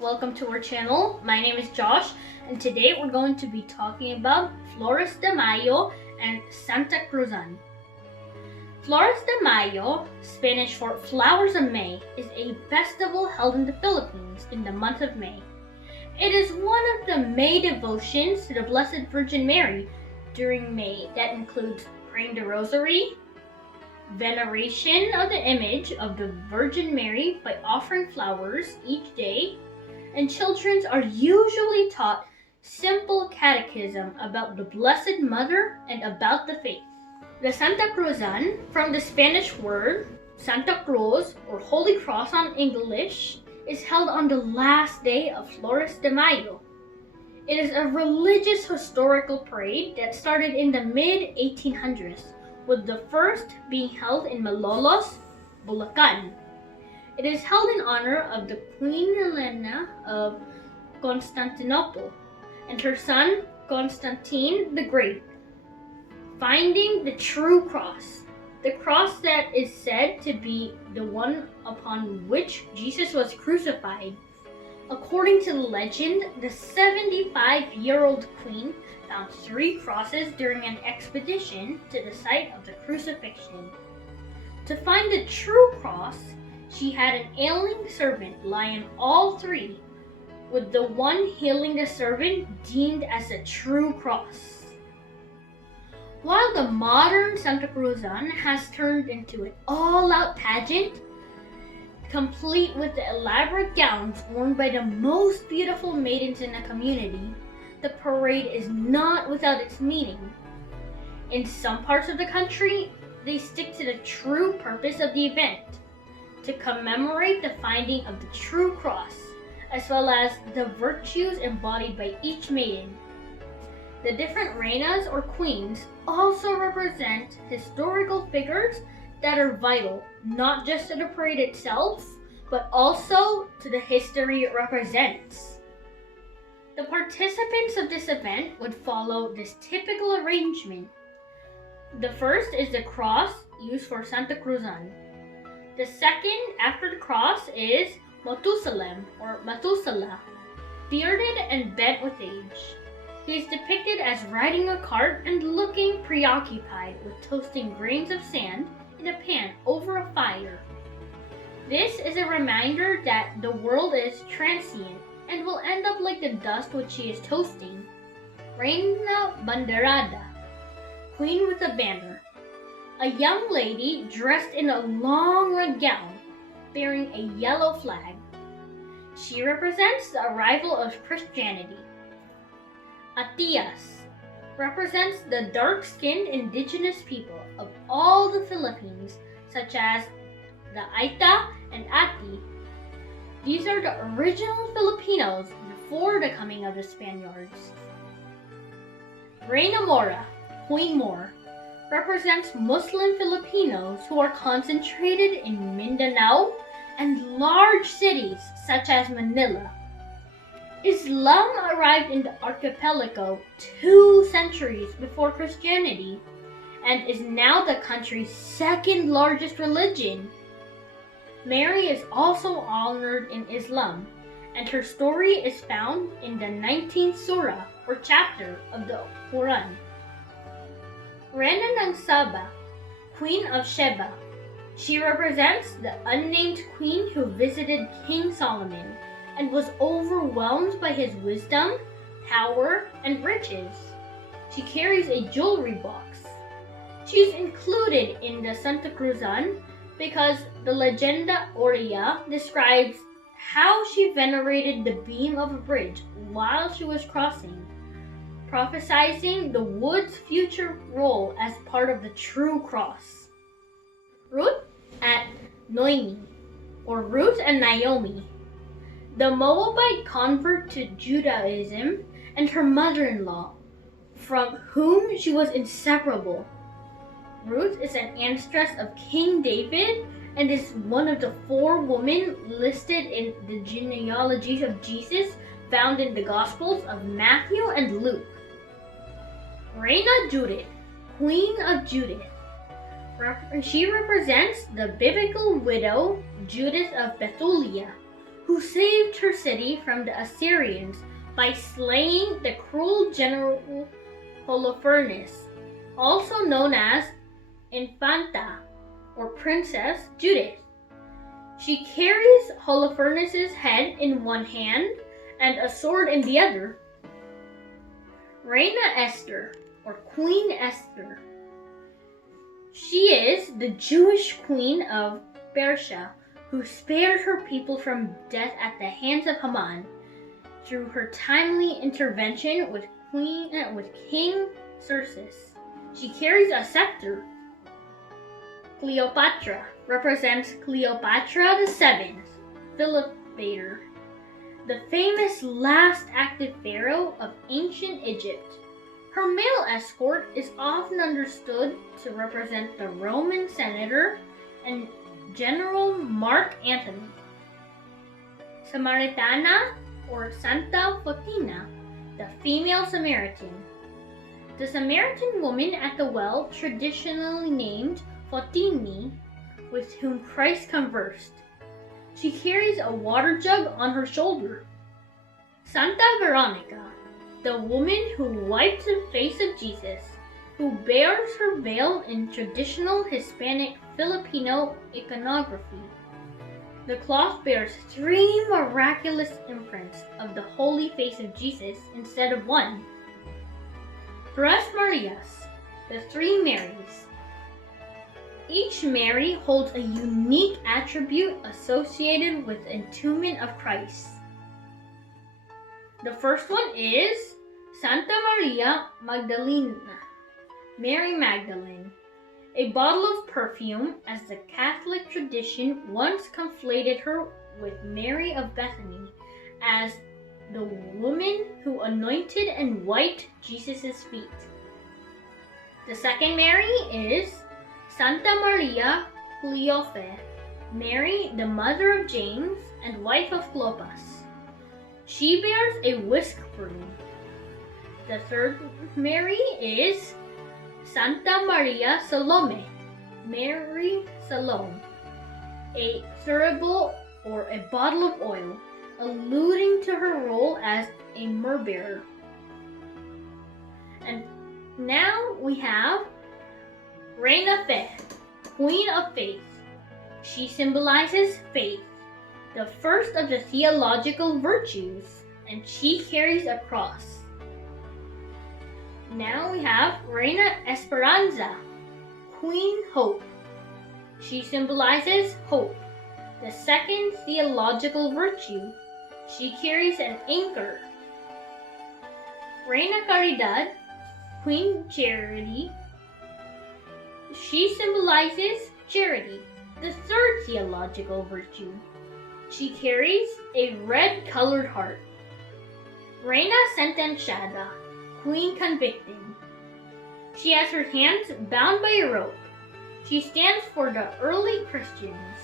welcome to our channel. My name is Josh, and today we're going to be talking about Flores de Mayo and SANTACRUZAN. Flores de Mayo, Spanish for Flowers of May, is a festival held in the Philippines in the month of May. It is one of the May devotions to the Blessed Virgin Mary during May that includes praying the Rosary, veneration of the image of the Virgin Mary by offering flowers each day, and children are usually taught simple catechism about the Blessed Mother and about the faith. The SANTACRUZAN, from the Spanish word Santa Cruz or Holy Cross on English, is held on the last day of Flores de Mayo. It is a religious historical parade that started in the mid-1800s, with the first being held in Malolos, Bulacan. It is held in honor of the Queen Helena of Constantinople and her son Constantine the Great, finding the true cross, the cross that is said to be the one upon which Jesus was crucified. According to the legend, the 75-year-old queen found 3 crosses during an expedition to the site of the crucifixion. To find the true cross, she had an ailing servant lie on all 3, with the one healing the servant deemed as a true cross. While the modern SANTACRUZAN has turned into an all-out pageant, complete with the elaborate gowns worn by the most beautiful maidens in the community, the parade is not without its meaning. In some parts of the country, they stick to the true purpose of the event, to commemorate the finding of the true cross, as well as the virtues embodied by each maiden. The different reinas or queens also represent historical figures that are vital, not just to the parade itself, but also to the history it represents. The participants of this event would follow this typical arrangement. The first is the cross used for SANTACRUZAN. The second after the cross is Matusalem or Matusala, bearded and bent with age. He is depicted as riding a cart and looking preoccupied with toasting grains of sand in a pan over a fire. This is a reminder that the world is transient and will end up like the dust which she is toasting. Reina Banderada, Queen with a banner. A young lady dressed in a long red gown, bearing a yellow flag. She represents the arrival of Christianity. Atias represents the dark-skinned indigenous people of all the Philippines, such as the Aita and Ati. These are the original Filipinos before the coming of the Spaniards. Reina Mora, Queen More, represents Muslim Filipinos who are concentrated in Mindanao and large cities such as Manila. Islam arrived in the archipelago 2 centuries before Christianity and is now the country's second largest religion. Mary is also honored in Islam, and her story is found in the 19th surah or chapter of the Quran. Reina ng Saba, Queen of Sheba. She represents the unnamed queen who visited King Solomon and was overwhelmed by his wisdom, power, and riches. She carries a jewelry box. She is included in the SANTACRUZAN because the Legenda Aurea describes how she venerated the beam of a bridge while she was crossing, prophesizing the wood's future role as part of the true cross. Ruth at Noemi, or Ruth and Naomi, the Moabite convert to Judaism and her mother-in-law, from whom she was inseparable. Ruth is an ancestress of King David and is one of the 4 women listed in the genealogies of Jesus found in the Gospels of Matthew and Luke. Reina Judith, Queen of Judith. She represents the biblical widow Judith of Bethulia, who saved her city from the Assyrians by slaying the cruel general Holofernes, also known as Infanta or Princess Judith. She carries Holofernes' head in one hand and a sword in the other. Reina Esther or Queen Esther. She is the Jewish queen of Persia who spared her people from death at the hands of Haman through her timely intervention with King Xerxes. She carries a scepter. Cleopatra represents Cleopatra VII, Philopator, the famous last active pharaoh of ancient Egypt. Her male escort is often understood to represent the Roman senator and General Mark Antony. Samaritana or Santa Faustina, the female Samaritan. The Samaritan woman at the well, traditionally named Fautini, with whom Christ conversed. She carries a water jug on her shoulder. Santa Veronica, the woman who wiped the face of Jesus, who bears her veil in traditional Hispanic Filipino iconography. The cloth bears 3 miraculous imprints of the holy face of Jesus instead of 1. Tres Marias, the 3 Marys. Each Mary holds a unique attribute associated with the entombment of Christ. The first one is Santa Maria Magdalena, Mary Magdalene, a bottle of perfume, as the Catholic tradition once conflated her with Mary of Bethany as the woman who anointed and wiped Jesus' feet. The second Mary is Santa Maria Cleofe, Mary, the mother of James and wife of Clopas. She bears a whisk broom. The third Mary is Santa Maria Salome, Mary Salome, a thurible or a bottle of oil, alluding to her role as a myrrh bearer. And now we have Reina Fe, Queen of Faith. She symbolizes faith, the first of the theological virtues, and she carries a cross. Now we have Reina Esperanza, Queen Hope. She symbolizes hope, the second theological virtue. She carries an anchor. Reina Caridad, Queen Charity. She symbolizes charity, the third theological virtue. She carries a red-colored heart. Reina Sentenciada, Queen Convicting. She has her hands bound by a rope. She stands for the early Christians,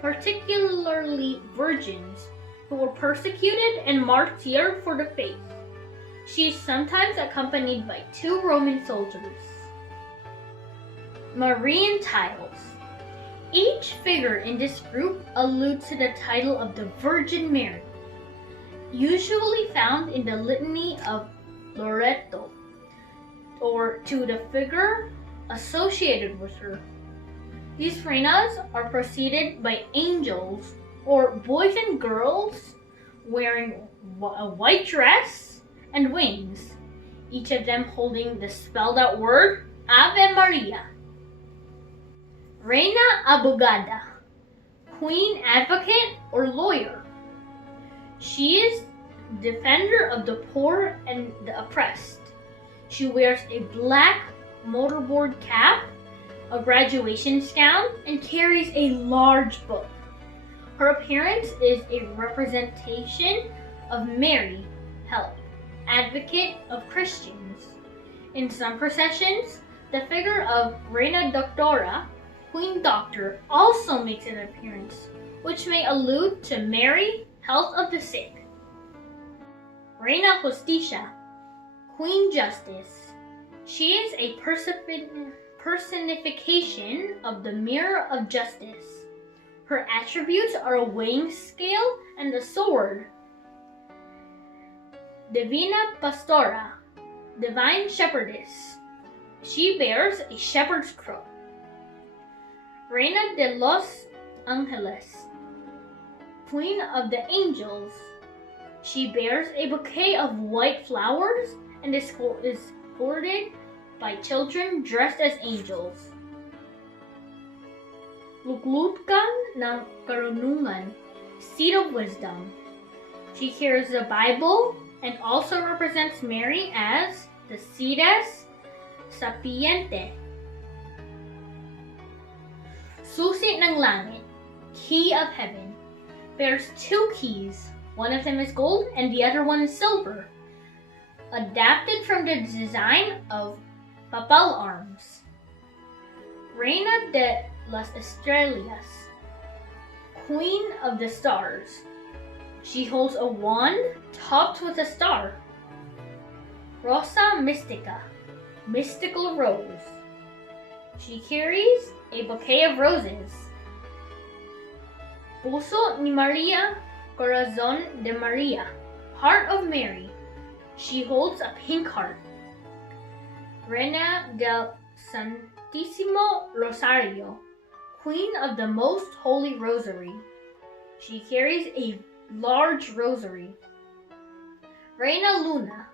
particularly virgins, who were persecuted and martyred for the faith. She is sometimes accompanied by 2 Roman soldiers. Marian titles. Each figure in this group alludes to the title of the Virgin Mary, usually found in the Litany of Loreto, or to the figure associated with her. These reinas are preceded by angels, or boys and girls, wearing a white dress and wings, each of them holding the spelled out word Ave Maria. Reina Abogada, Queen Advocate or Lawyer. She is defender of the poor and the oppressed. She wears a black mortarboard cap, a graduation gown, and carries a large book. Her appearance is a representation of Mary, help, advocate of Christians. In some processions, the figure of Reina Doctora, Queen Doctor, also makes an appearance, which may allude to Mary, health of the sick. Reina Justicia, Queen Justice. She is a personification of the mirror of justice. Her attributes are a weighing scale and a sword. Divina Pastora, Divine Shepherdess. She bears a shepherd's crook. Reina de los Angeles, Queen of the Angels. She bears a bouquet of white flowers and is escorted by children dressed as angels. Luglutkan ng Karunungan, Seat of Wisdom. She carries the Bible and also represents Mary as the Sedes Sapiente. Susi ng Langit, Key of Heaven, bears two keys. One of them is gold and the other one is silver, adapted from the design of papal arms. Reina de las Estrellas, Queen of the Stars. She holds a wand topped with a star. Rosa Mystica, Mystical Rose. She carries a bouquet of roses. Puso ni Maria, Corazon de Maria, Heart of Mary. She holds a pink heart. Reina del Santísimo Rosario, Queen of the Most Holy Rosary. She carries a large rosary. Reina Luna,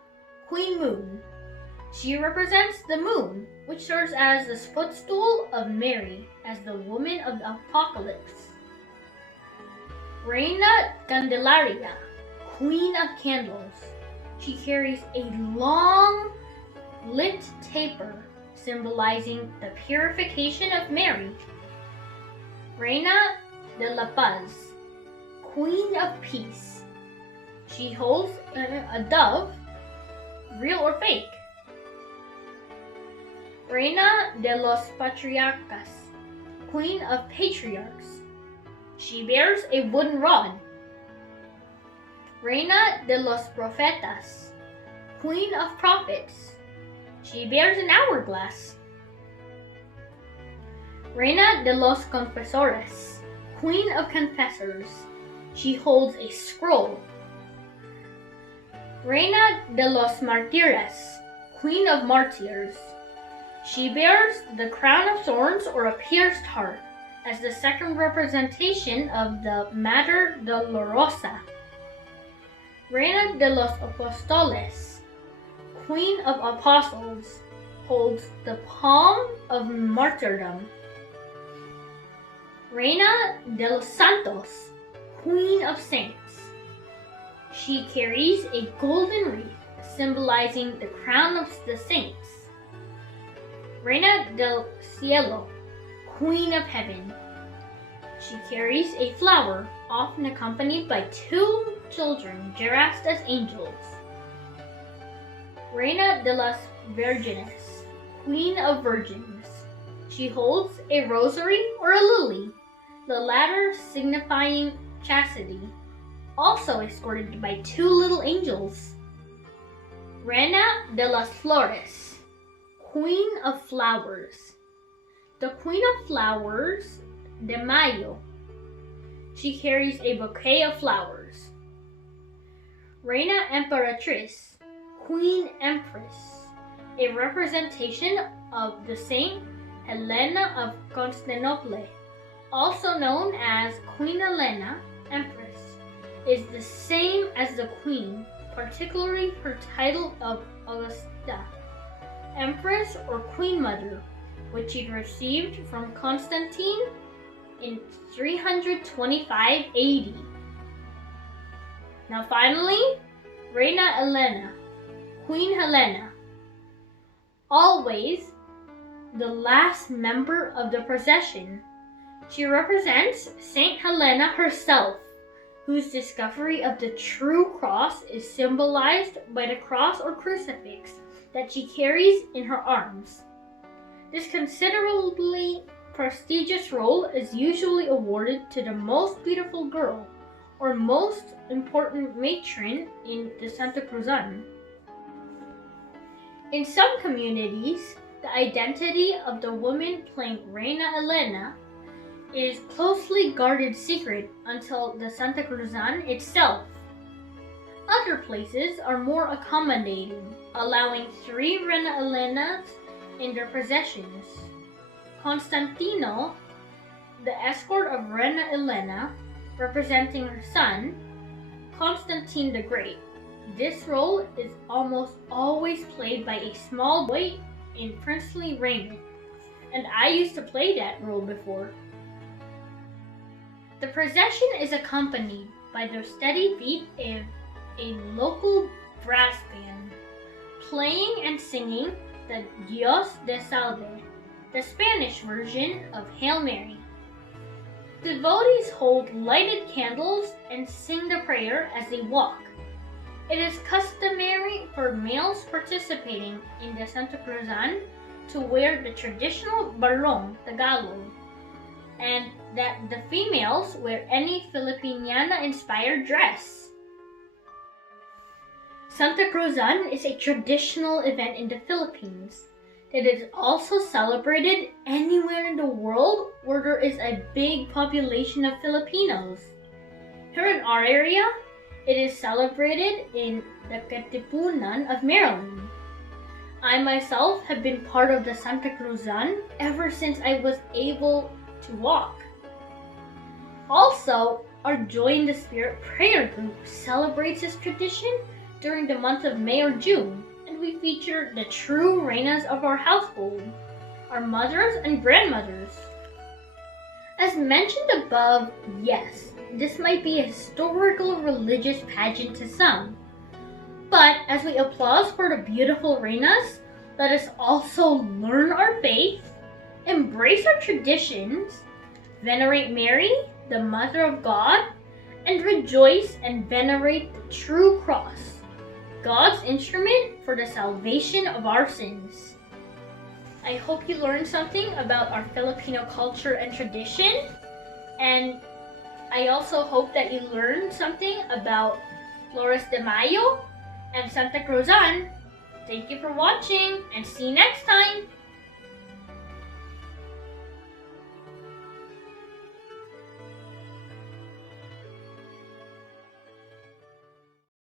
Queen Moon. She represents the moon, which serves as the footstool of Mary as the woman of the apocalypse. Reina Candelaria, Queen of Candles. She carries a long lit taper symbolizing the purification of Mary. Reina de la Paz, Queen of Peace. She holds a dove, real or fake. Reina de los Patriarcas, Queen of Patriarchs. She bears a wooden rod. Reina de los Profetas, Queen of Prophets. She bears an hourglass. Reina de los Confesores, Queen of Confessors. She holds a scroll. Reina de los Martires, Queen of Martyrs. She bears the crown of thorns or a pierced heart as the second representation of the Mater Dolorosa. Reina de los Apóstoles, Queen of Apostles, holds the palm of martyrdom. Reina de los Santos, Queen of Saints. She carries a golden wreath symbolizing the crown of the saints. Reina del Cielo, Queen of Heaven. She carries a flower, often accompanied by two children dressed as angels. Reina de las Virgenes, Queen of Virgins. She holds a rosary or a lily, the latter signifying chastity, also escorted by two little angels. Reina de las Flores, Queen of Flowers. The Queen of Flowers de Mayo. She carries a bouquet of flowers. Reina Emperatriz, Queen Empress, a representation of the Saint Helena of Constantinople, also known as Queen Helena, Empress, is the same as the Queen, particularly her title of Augusta, Empress or Queen Mother, which she received from Constantine in 325 AD. Now finally, Reina Elena, Queen Helena, always the last member of the procession. She represents Saint Helena herself, whose discovery of the true cross is symbolized by the cross or crucifix that she carries in her arms. This considerably prestigious role is usually awarded to the most beautiful girl or most important matron in the SANTACRUZAN. In some communities, the identity of the woman playing Reina Elena is closely guarded secret until the Santa Cruzan itself. Other places are more accommodating, allowing 3 Reina Elenas in their processions. Constantino, the escort of Reina Elena, representing her son, Constantine the Great. This role is almost always played by a small boy in princely raiment, and I used to play that role before. The procession is accompanied by the steady beat of a local brass band, playing and singing the Dios te salve, the Spanish version of Hail Mary. Devotees hold lighted candles and sing the prayer as they walk. It is customary for males participating in the Santa Cruzan to wear the traditional barong Tagalog, and that the females wear any Filipiniana-inspired dress. Santa Cruzan is a traditional event in the Philippines. It is also celebrated anywhere in the world where there is a big population of Filipinos. Here in our area, it is celebrated in the Katipunan of Maryland. I myself have been part of the Santa Cruzan ever since I was able to walk. Also, our Joy in the Spirit prayer group celebrates this tradition during the month of May or June, and we feature the true reinas of our household, our mothers and grandmothers. As mentioned above, yes, this might be a historical religious pageant to some. But as we applaud for the beautiful reinas, let us also learn our faith, embrace our traditions, venerate Mary, the Mother of God, and rejoice and venerate the true cross, God's instrument for the salvation of our sins. I hope you learned something about our Filipino culture and tradition, and I also hope that you learned something about Flores de Mayo and Santa Cruzan. Thank you for watching, and see you next time!